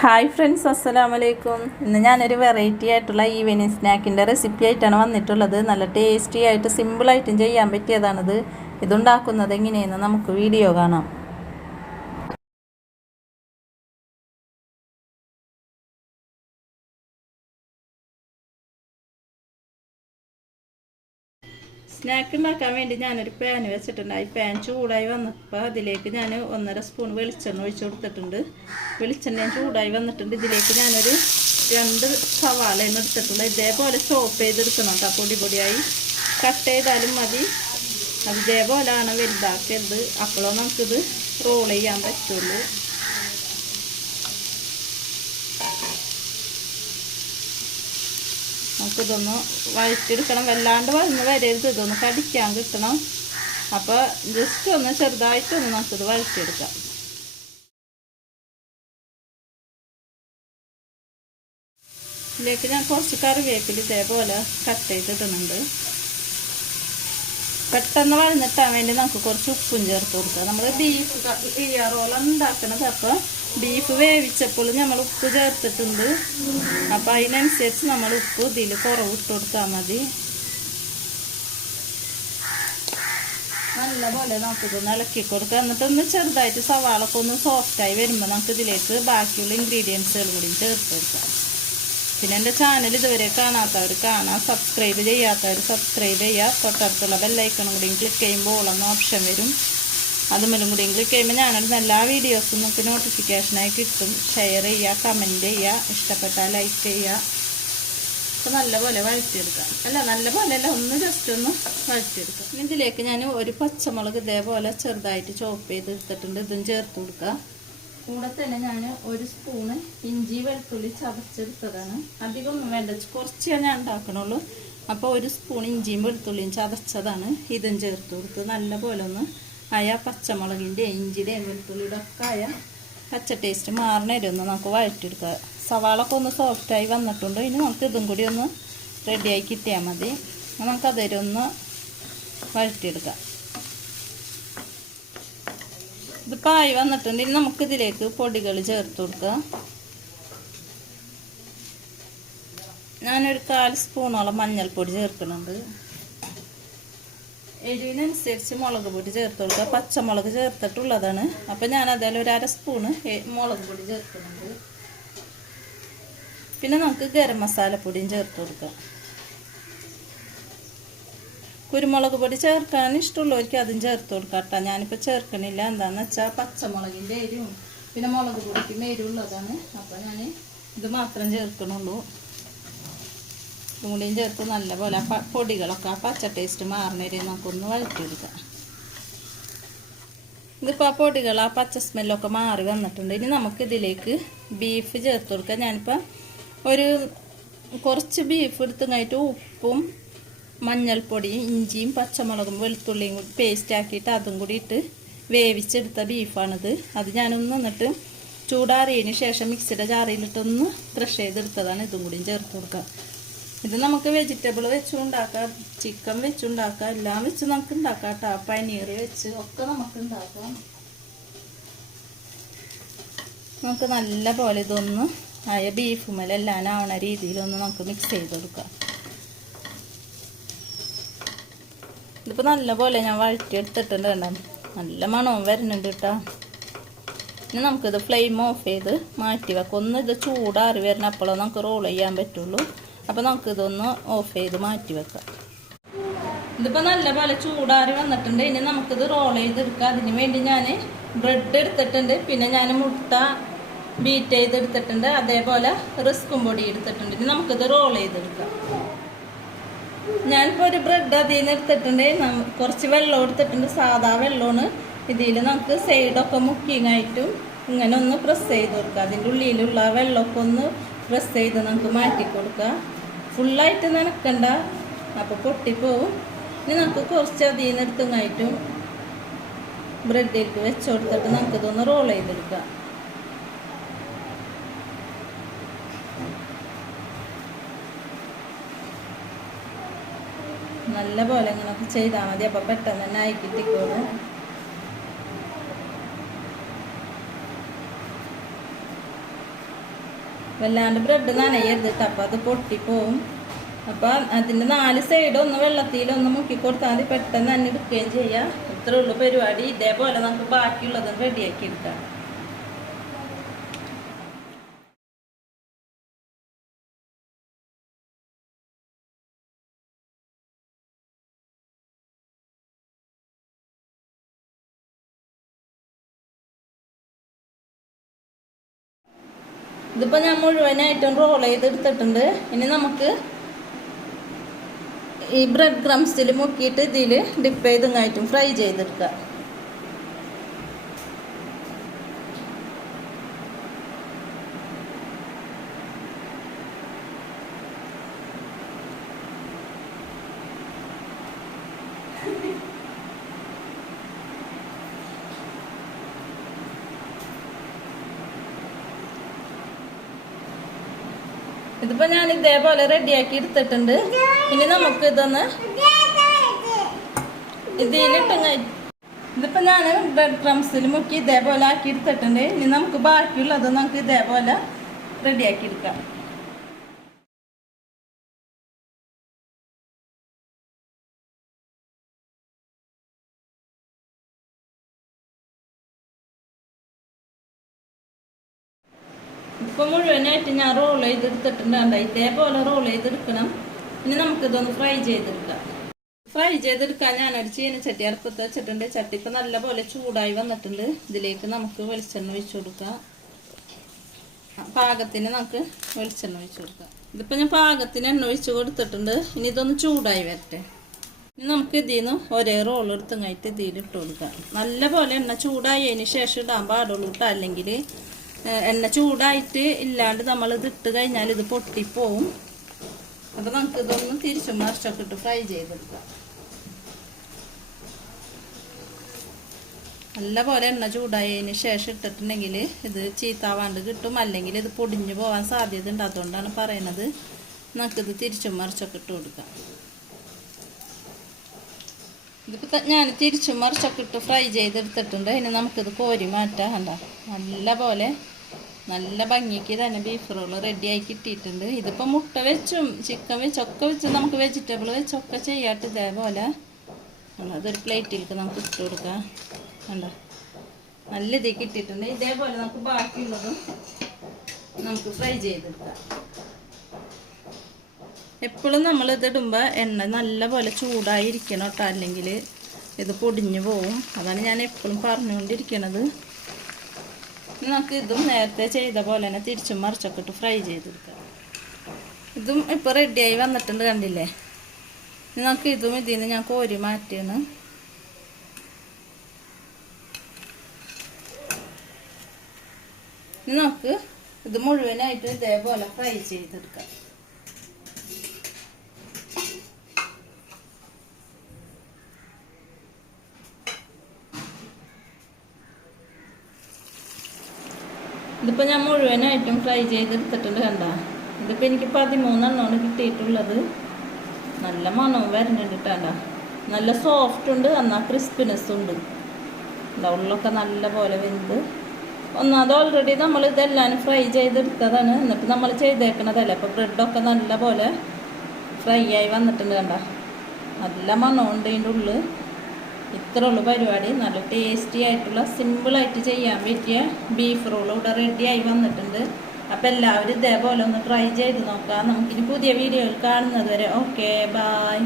Hi friends അസ്സലാമു വലൈക്കും ഇന്ന് ഞാനൊരു വെറൈറ്റി ആയിട്ടുള്ള ഈവനിങ് സ്നാക്കിന്റെ റെസിപ്പി ആയിട്ടാണ് വന്നിട്ടുള്ളത്. നല്ല ടേസ്റ്റി ആയിട്ട് സിമ്പിളായിട്ടും ചെയ്യാൻ പറ്റിയതാണിത്. ഇതുണ്ടാക്കുന്നത് എങ്ങനെയെന്ന് നമുക്ക് വീഡിയോ കാണാം. സ്നാക്ക് ഉണ്ടാക്കാൻ വേണ്ടി ഞാനൊരു പാൻ വെച്ചിട്ടുണ്ട്. ഈ പാൻ ചൂടായി വന്നപ്പോൾ അതിലേക്ക് ഞാൻ ഒന്നര സ്പൂൺ വെളിച്ചെണ്ണ ഒഴിച്ചു കൊടുത്തിട്ടുണ്ട്. വെളിച്ചെണ്ണയും ചൂടായി വന്നിട്ടുണ്ട്. ഇതിലേക്ക് ഞാനൊരു രണ്ട് സവാളയാണ് എടുത്തിട്ടുണ്ട് ഇതേപോലെ ചോപ്പ് ചെയ്തെടുക്കണം കേട്ടോ. പൊടി പൊടിയായി. കട്ട് ചെയ്താലും മതി. അത് ഇതേപോലെയാണ് വലുതാക്കരുത്. അപ്പോഴോ നമുക്കിത് റോൾ ചെയ്യാൻ പറ്റുള്ളൂ. നമുക്കിതൊന്ന് വഴറ്റിയെടുക്കണം വല്ലാണ്ട് വഴന്ന് വരരുത് ഇതൊന്ന് കടിക്കാൻ കിട്ടണം. അപ്പോൾ ജസ്റ്റ് ഒന്ന് ചെറുതായിട്ടൊന്ന് നമുക്കിത് വഴറ്റിയെടുക്കാം ഇതിലേക്ക് ഞാൻ കുറച്ച് കറിവേപ്പില ഇതേപോലെ കട്ട് ചെയ്തിടുന്നുണ്ട് പെട്ടെന്ന് വഴന്നിട്ടാൻ വേണ്ടി നമുക്ക് കുറച്ച് ഉപ്പും ചേർത്ത് കൊടുക്കാം. നമ്മൾ ബീഫ് ഇയറോളം ഉണ്ടാക്കണത് അപ്പോൾ ബീഫ് വേവിച്ചപ്പോൾ നമ്മൾ ഉപ്പ് ചേർത്തിട്ടുണ്ട്. അപ്പോൾ അതിനനുസരിച്ച് നമ്മൾ ഉപ്പ് ഇതിൽ കുറവ് ഇട്ട് കൊടുത്താൽ മതി. നല്ലപോലെ നമുക്കിതൊന്ന് ഇളക്കി കൊടുക്കുക. എന്നിട്ട് ഒന്ന് ചെറുതായിട്ട് സവാളൊക്കെ ഒന്ന് സോഫ്റ്റായി വരുമ്പോൾ നമുക്ക് ഇതിലേക്ക് ബാക്കിയുള്ള ഇൻഗ്രീഡിയൻസുകൾ കൂടി ചേർത്ത് കൊടുക്കാം. പിന്നെ എന്റെ ചാനൽ ഇതുവരെ കാണാത്തവർ കാണാം. സബ്സ്ക്രൈബ് ചെയ്യാത്തവർ സബ്സ്ക്രൈബ് ചെയ്യുക. തൊട്ടടുത്തുള്ള ബെല്ലൈക്കണും കൂടി ക്ലിക്ക് ചെയ്യുമ്പോൾ ഓളെന്ന ഓപ്ഷൻ വരും. അതുമല്ലും കൂടി. എങ്കിൽ കഴിയുമ്പോൾ ഞങ്ങളുടെ എല്ലാ വീഡിയോസും നമുക്ക് നോട്ടിഫിക്കേഷനായി കിട്ടും. ഷെയർ ചെയ്യുക കമന്റ് ചെയ്യുക ഇഷ്ടപ്പെട്ടാൽ ലൈക്ക് ചെയ്യുക. അപ്പോൾ നല്ലപോലെ വഴറ്റിയെടുക്കാം. അല്ല നല്ലപോലെ അല്ല ഒന്ന് ജസ്റ്റ് ഒന്ന് വഴറ്റിയെടുക്കാം. ഇതിലേക്ക് ഞാൻ ഒരു പച്ചമുളക് ഇതേപോലെ ചെറുതായിട്ട് ചോപ്പ് ചെയ്തെടുത്തിട്ടുണ്ട്. ഇതും ചേർത്ത് കൊടുക്കുക കൂടെ തന്നെ ഞാൻ ഒരു സ്പൂണ് ഇഞ്ചി വെളുത്തുള്ളി ചതച്ചെടുത്തതാണ്. അധികം ഒന്നും വേണ്ട. കുറച്ചേ ഞാൻ ഉണ്ടാക്കണുള്ളൂ. അപ്പോൾ ഒരു സ്പൂൺ ഇഞ്ചിയും വെളുത്തുള്ളിയും ചതച്ചതാണ്. ഇതും ചേർത്ത് കൊടുത്ത് നല്ലപോലെ ഒന്ന് ആയ പച്ചമുളകിന്റെ ഇഞ്ചിയുടെ വെളുത്തുള്ളിയുടെ ഒക്കെ ആയ പച്ച ടേസ്റ്റ് മാറണേരൊന്ന് നമുക്ക് വഴറ്റിയെടുക്കുക സവാളൊക്കെ ഒന്ന് സോഫ്റ്റായി വന്നിട്ടുണ്ട്. ഇനി നമുക്ക് ഇതും കൂടി ഒന്ന് റെഡിയായി കിട്ടിയാൽ മതി. നമുക്കതൊരു ഒന്ന് വഴറ്റിയെടുക്കാം. ഇത് പായി വന്നിട്ടുണ്ട്. ഇനി നമുക്കിതിലേക്ക് പൊടികൾ ചേർത്ത് കൊടുക്കുക ഞാനൊരു കാൽ സ്പൂണോളം മഞ്ഞൾപ്പൊടി ചേർക്കുന്നുണ്ട്. എരിവിനനുസരിച്ച് മുളക് പൊടി ചേർത്ത് കൊടുക്കുക പച്ചമുളക് ചേർത്തിട്ടുള്ളതാണ്. അപ്പം ഞാൻ അതിൽ ഒരു അര സ്പൂണ് മുളക് പൊടി ചേർക്കുന്നുണ്ട് പിന്നെ നമുക്ക് ഗരം മസാലപ്പൊടിയും ചേർത്ത് കൊടുക്കാം. കുരുമുളക് പൊടി ചേർക്കാൻ ഇഷ്ടമുള്ളവർക്ക് അതും ചേർത്ത് കൊടുക്കാം കേട്ടോ. ഞാനിപ്പോൾ ചേർക്കണില്ല. എന്താണെന്ന് വെച്ചാൽ പച്ചമുളകിന്റെ എരിവും പിന്നെ മുളക് പൊടിക്കും എരിവുള്ളതാണ്. അപ്പോൾ ഞാൻ ഇത് മാത്രം ചേർക്കണുള്ളൂ. കൂടിയും ചേർത്ത് നല്ലപോലെ പോലെ പൊടികളൊക്കെ ആ പച്ച ടേസ്റ്റ് മാറണേരെ നമുക്കൊന്ന് വഴറ്റിയെടുക്കാം. ഇതിപ്പോൾ ആ പൊടികൾ ആ പച്ച സ്മെല്ലൊക്കെ മാറി വന്നിട്ടുണ്ട്. ഇനി നമുക്കിതിലേക്ക് ബീഫ് ചേർത്ത് കൊടുക്കാം. ഞാനിപ്പോൾ ഒരു കുറച്ച് ബീഫ് എടുത്തുങ്ങായിട്ട് ഉപ്പും മഞ്ഞൾപ്പൊടിയും ഇഞ്ചിയും പച്ചമുളകും വെളുത്തുള്ളിയും കൂടി പേസ്റ്റ് ആക്കിയിട്ട് അതും കൂടി ഇട്ട് വേവിച്ചെടുത്ത ബീഫാണിത് അത് ഞാനൊന്ന് എന്നിട്ട് ചൂടാറിയതിന് ശേഷം മിക്സിയുടെ ജാറിയിലിട്ടൊന്ന് ക്രഷ് ചെയ്തെടുത്തതാണ്. ഇതും കൂടിയും ചേർത്ത് കൊടുക്കുക ഇത് നമുക്ക് വെജിറ്റബിൾ വെച്ചുണ്ടാക്കാം ചിക്കൻ വെച്ചുണ്ടാക്കാം എല്ലാം വെച്ച് നമുക്ക് ഉണ്ടാക്കാം കേട്ടോ പനീർ വെച്ച് ഒക്കെ നമുക്ക് ഉണ്ടാക്കാം നമുക്ക് നല്ല പോലെ ഇതൊന്ന് ആയ ബീഫ് മേലെല്ലാം ആവണ രീതിയിലൊന്ന് നമുക്ക് മിക്സ് ചെയ്ത് കൊടുക്കാം ഇതിപ്പോൾ നല്ല പോലെ ഞാൻ വഴറ്റിയെടുത്തിട്ടുണ്ട് വേണ്ട നല്ല മണവും വരുന്നുണ്ട് കേട്ടോ ഇനി നമുക്കിത് ഫ്ലെയിം ഓഫ് ചെയ്ത് മാറ്റി വെക്കാം ഒന്ന് ഇത് ചൂടാറി വരുന്ന അപ്പോഴോ നമുക്ക് റോൾ ചെയ്യാൻ പറ്റുള്ളൂ. അപ്പോൾ നമുക്കിതൊന്ന് ഓഫ് ചെയ്ത് മാറ്റി വെക്കാം. ഇതിപ്പോൾ നല്ല പോലെ ചൂടാറി വന്നിട്ടുണ്ട്. ഇനി നമുക്കിത് റോൾ ചെയ്തെടുക്കാം. അതിന് വേണ്ടി ഞാൻ ബ്രെഡ് എടുത്തിട്ടുണ്ട്. പിന്നെ ഞാൻ മുട്ട ബീറ്റ് ചെയ്തെടുത്തിട്ടുണ്ട്. അതേപോലെ റിസ്കും പൊടി എടുത്തിട്ടുണ്ട്. ഇനി നമുക്കിത് റോൾ ചെയ്തെടുക്കാം. ഞാനിപ്പോൾ ഒരു ബ്രെഡ് അതിൽ നിന്ന് എടുത്തിട്ടുണ്ട് കുറച്ച് വെള്ളം എടുത്തിട്ടുണ്ട്. സാധാ വെള്ളമാണ്. ഇതിൽ നമുക്ക് സൈഡൊക്കെ മുക്കിങ്ങായിട്ടും ഇങ്ങനെ ഒന്ന് പ്രസ് ചെയ്ത് കൊടുക്കുക അതിന്റെ ഉള്ളിലുള്ള വെള്ളമൊക്കെ ഒന്ന് പ്രസ് ചെയ്ത് നമുക്ക് മാറ്റി കൊടുക്കുക ഫുള്ളായിട്ട് നനക്കണ്ട. അപ്പോൾ പൊട്ടിപ്പോവും. ഇനി നമുക്ക് കുറച്ച് അതിൽ നിന്ന് ബ്രെഡിലേക്ക് വെച്ച് കൊടുത്തിട്ട് നമുക്കിതൊന്ന് റോൾ ചെയ്തെടുക്കാം. നല്ല പോലെ ഇങ്ങനൊക്കെ ചെയ്താൽ മതി. അപ്പോൾ പെട്ടെന്ന് തന്നെ ആയി വല്ലാണ്ട് ബ്രെഡ് നനയരുത്. കേട്ടോ അപ്പോൾ അത് പൊട്ടിപ്പോവും. അപ്പം അതിന്റെ നാല് സൈഡും ഒന്ന് വെള്ളത്തിലൊന്ന് മുക്കി കൊടുത്താൽ മതി. പെട്ടെന്ന് തന്നെ എടുക്കുകയും ചെയ്യാം. ഇത്രേ ഉള്ളൂ പരിപാടി. ഇതേപോലെ നമുക്ക് ബാക്കിയുള്ളതും റെഡിയാക്കി എടുക്കാം. ഇതിപ്പോൾ ഞാൻ മുഴുവനായിട്ടും റോൾ ചെയ്തെടുത്തിട്ടുണ്ട് ഇനി നമുക്ക് ഈ ബ്രെഡ് ക്രംസിൽ മുക്കിയിട്ട് ഇതിൽ ഡിപ്പ് ചെയ്തുങ്ങായിട്ടും ഫ്രൈ ചെയ്തെടുക്കുക ഇതിപ്പോ ഞാൻ ഇതേപോലെ റെഡിയാക്കി എടുത്തിട്ടുണ്ട്. ഇനി നമുക്ക് ഇതൊന്ന് ഇതിലിട്ട് ഇതിപ്പോ ഞാൻ ബ്രെഡ് ക്രംസിൽ മുക്കി ഇതേപോലെ ആക്കി എടുത്തിട്ടുണ്ട്. ഇനി നമുക്ക് ബാക്കിയുള്ളത് നമുക്ക് ഇതേപോലെ റെഡിയാക്കി എടുക്കാം. ഞാൻ റോൾ ചെയ്തെടുത്തിട്ടുണ്ട് ഇതേപോലെ റോൾ ചെയ്തെടുക്കണം. ഇനി നമുക്ക് ഇതൊന്ന് ഫ്രൈ ചെയ്തെടുക്കാം. ഫ്രൈ ചെയ്തെടുക്കാൻ ഞാനൊരു ചീനച്ചട്ടി അടുപ്പത്ത് വെച്ചിട്ടുണ്ട്. ചട്ടി ഇപ്പൊ നല്ലപോലെ ചൂടായി വന്നിട്ടുണ്ട്. ഇതിലേക്ക് നമുക്ക് വെളിച്ചെണ്ണ ഒഴിച്ചു കൊടുക്കാം. പാകത്തിന് നമുക്ക് വെളിച്ചെണ്ണ ഒഴിച്ചു കൊടുക്കാം. ഇതിപ്പോ ഞാൻ പാകത്തിന് എണ്ണ ഒഴിച്ച് കൊടുത്തിട്ടുണ്ട്. ഇനി ഇതൊന്ന് ചൂടായി വരട്ടെ. ഇനി നമുക്ക് ഇതിൽ നിന്ന് ഒരേ റോൾ എടുത്തങ്ങായിട്ട് ഇതിൽ ഇട്ട് കൊടുക്കാം. നല്ല പോലെ എണ്ണ ചൂടായതിന് ശേഷം ഇടാൻ പാടുള്ളൂ കേട്ടോ അല്ലെങ്കിൽ എണ്ണ ചൂടായിട്ട് ഇല്ലാണ്ട് നമ്മൾ ഇത് ഇട്ട് കഴിഞ്ഞാൽ ഇത് പൊട്ടിപ്പോവും. അപ്പം നമുക്ക് ഇതൊന്ന് തിരിച്ചും മറിച്ചൊക്കെ ഇട്ട് ഫ്രൈ ചെയ്തെടുക്കാം. നല്ലപോലെ എണ്ണ ചൂടായതിന് ശേഷം ഇട്ടിട്ടുണ്ടെങ്കിൽ ഇത് ചീത്താവാണ്ട് കിട്ടും. അല്ലെങ്കിൽ ഇത് പൊടിഞ്ഞു പോകാൻ സാധ്യത ഉണ്ട് പറയണത് നമുക്കിത് തിരിച്ചും മറിച്ചൊക്കെ ഇട്ട് കൊടുക്കാം. ഇതിപ്പോൾ ഞാൻ തിരിച്ചും മറിച്ചൊക്കെ ഇട്ട് ഫ്രൈ ചെയ്തെടുത്തിട്ടുണ്ട്. ഇനി നമുക്കിത് കോരി മാറ്റാം. കണ്ട? നല്ല പോലെ നല്ല ഭംഗിക്ക് തന്നെ ബീഫ് റോൾ റെഡിയായി കിട്ടിയിട്ടുണ്ട്. ഇതിപ്പോൾ മുട്ട വെച്ചും ചിക്കൻ വെച്ചൊക്കെ വെച്ച് നമുക്ക് വെജിറ്റബിൾ വെച്ചൊക്കെ ചെയ്യാട്ട് ഇതേപോലെ. അതൊരു പ്ലേറ്റിലേക്ക് നമുക്ക് ഇട്ട് കൊടുക്കാം. കണ്ട? നല്ല ഇത് കിട്ടിയിട്ടുണ്ട്. ഇതേപോലെ നമുക്ക് ബാക്കിയുള്ളതും നമുക്ക് ഫ്രൈ ചെയ്തെടുക്കാം. എപ്പോഴും നമ്മൾ ഇത് ഇടുമ്പോൾ എണ്ണ നല്ല പോലെ കേട്ടോ. അല്ലെങ്കിൽ ഇത് പൊടിഞ്ഞു പോവും. അതാണ് ഞാൻ എപ്പോഴും പറഞ്ഞുകൊണ്ടിരിക്കണത്. നമുക്ക് ഇതും നേരത്തെ ചെയ്ത പോലെ തന്നെ തിരിച്ചും മറിച്ചൊക്കെ ഇട്ട് ഫ്രൈ ചെയ്തെടുക്കാം. ഇതും ഇപ്പോൾ റെഡിയായി വന്നിട്ടുണ്ട് കണ്ടില്ലേ? നമുക്ക് ഇതും ഇതിൽ നിന്ന് ഞാൻ കോരി മാറ്റിയാണ്. നമുക്ക് ഇത് മുഴുവനായിട്ട് ഇതേപോലെ ഫ്രൈ ചെയ്തെടുക്കാം. ഇതിപ്പോൾ ഞാൻ മുഴുവനായിട്ടും ഫ്രൈ ചെയ്തെടുത്തിട്ടുണ്ട് കണ്ട. ഇതിപ്പോൾ എനിക്ക് പതിമൂന്നെണ്ണമാണ് കിട്ടിയിട്ടുള്ളത്. നല്ല മണവും വരുന്നുണ്ട് കേട്ടാ നല്ല സോഫ്റ്റ് ഉണ്ട് എന്നാൽ ക്രിസ്പിനെസ് ഉണ്ട്. ഉള്ളൊക്കെ നല്ല പോലെ വെന്ത്. ഒന്നാമത് ഓൾറെഡി നമ്മൾ ഇതെല്ലാം ഫ്രൈ ചെയ്തെടുത്തതാണ്. എന്നിട്ട് നമ്മൾ ചെയ്തേക്കണതല്ലേ. അപ്പോൾ ബ്രെഡൊക്കെ നല്ല പോലെ ഫ്രൈ ആയി വന്നിട്ടുണ്ട് കണ്ട. നല്ല മണമുണ്ട് ഇതിന്റെ ഉള്ളിൽ ഇത്ര ഉള്ളു പരിപാടി. നല്ല ടേസ്റ്റി ആയിട്ടുള്ള സിമ്പിളായിട്ട് ചെയ്യാൻ പറ്റിയ ബീഫ് റോൾ ഇവിടെ റെഡിയായി വന്നിട്ടുണ്ട്. അപ്പം എല്ലാവരും ഇതേപോലെ ഒന്ന് ട്രൈ ചെയ്ത് നോക്കാം. നമുക്കിനി പുതിയ വീഡിയോയിൽ കാണുന്നത് വരെ. Okay bye